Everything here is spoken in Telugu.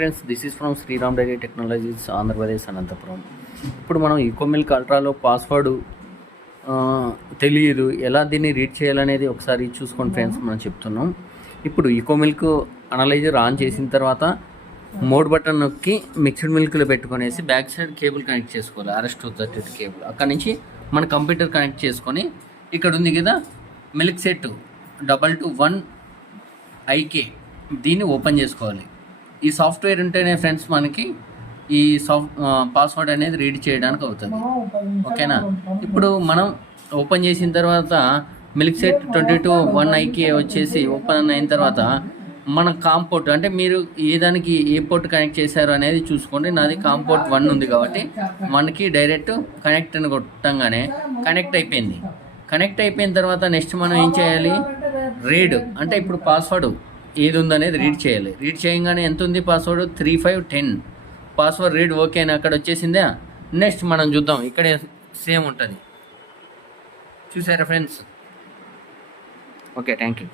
Friends, this is from Sriram dairy technologies, Andhra Pradesh, Anantapur. ఇప్పుడు మనం ఈకోమిల్క్ అల్ట్రాలో పాస్వర్డ్ తెలియదు, ఎలా దీన్ని రీడ్ చేయాలనేది ఒకసారి చూసుకోండి ఫ్రెండ్స్. మనం చెప్తున్నాం. ఇప్పుడు ఈకోమిల్క్ అనలైజర్ ఆన్ చేసిన తర్వాత మోడ్ బటన్ నొక్కి మిక్స్డ్ మిల్క్లో పెట్టుకునేసి బ్యాక్ సైడ్ కేబుల్ కనెక్ట్ చేసుకోవాలి, RS-232 కేబుల్. అక్కడ నుంచి మన కంప్యూటర్ కనెక్ట్ చేసుకొని ఇక్కడ ఉంది కదా మిల్క్ సెట్ 221 IK, దీన్ని ఓపెన్ చేసుకోవాలి. ఈ సాఫ్ట్వేర్ ఉంటేనే ఫ్రెండ్స్ మనకి ఈ పాస్వర్డ్ అనేది రీడ్ చేయడానికి అవుతుంది. ఓకేనా? ఇప్పుడు మనం ఓపెన్ చేసిన తర్వాత మిల్క్ సెట్ 221 IK వచ్చేసి ఓపెన్ అయిన తర్వాత మన కాంపోర్ట్, అంటే మీరు ఏ దానికి ఏ పోర్ట్ కనెక్ట్ చేశారు అనేది చూసుకోండి. నాది కాంపోర్ట్ 1 ఉంది కాబట్టి మనకి డైరెక్ట్ కనెక్ట్ అని కొట్టంగానే కనెక్ట్ అయిపోయింది. కనెక్ట్ అయిపోయిన తర్వాత నెక్స్ట్ మనం ఏం చేయాలి? రీడ్, అంటే ఇప్పుడు పాస్వర్డ్ ఏది ఉందనేది రీడ్ చేయాలి. రీడ్ చేయగానే ఎంత ఉంది పాస్వర్డ్? 3510. పాస్వర్డ్ రీడ్ ఓకేనా? అక్కడ వచ్చేసిందా? నెక్స్ట్ మనం చూద్దాం. ఇక్కడే సేమ్ ఉంటుంది. చూసారా ఫ్రెండ్స్? Okay, thank you.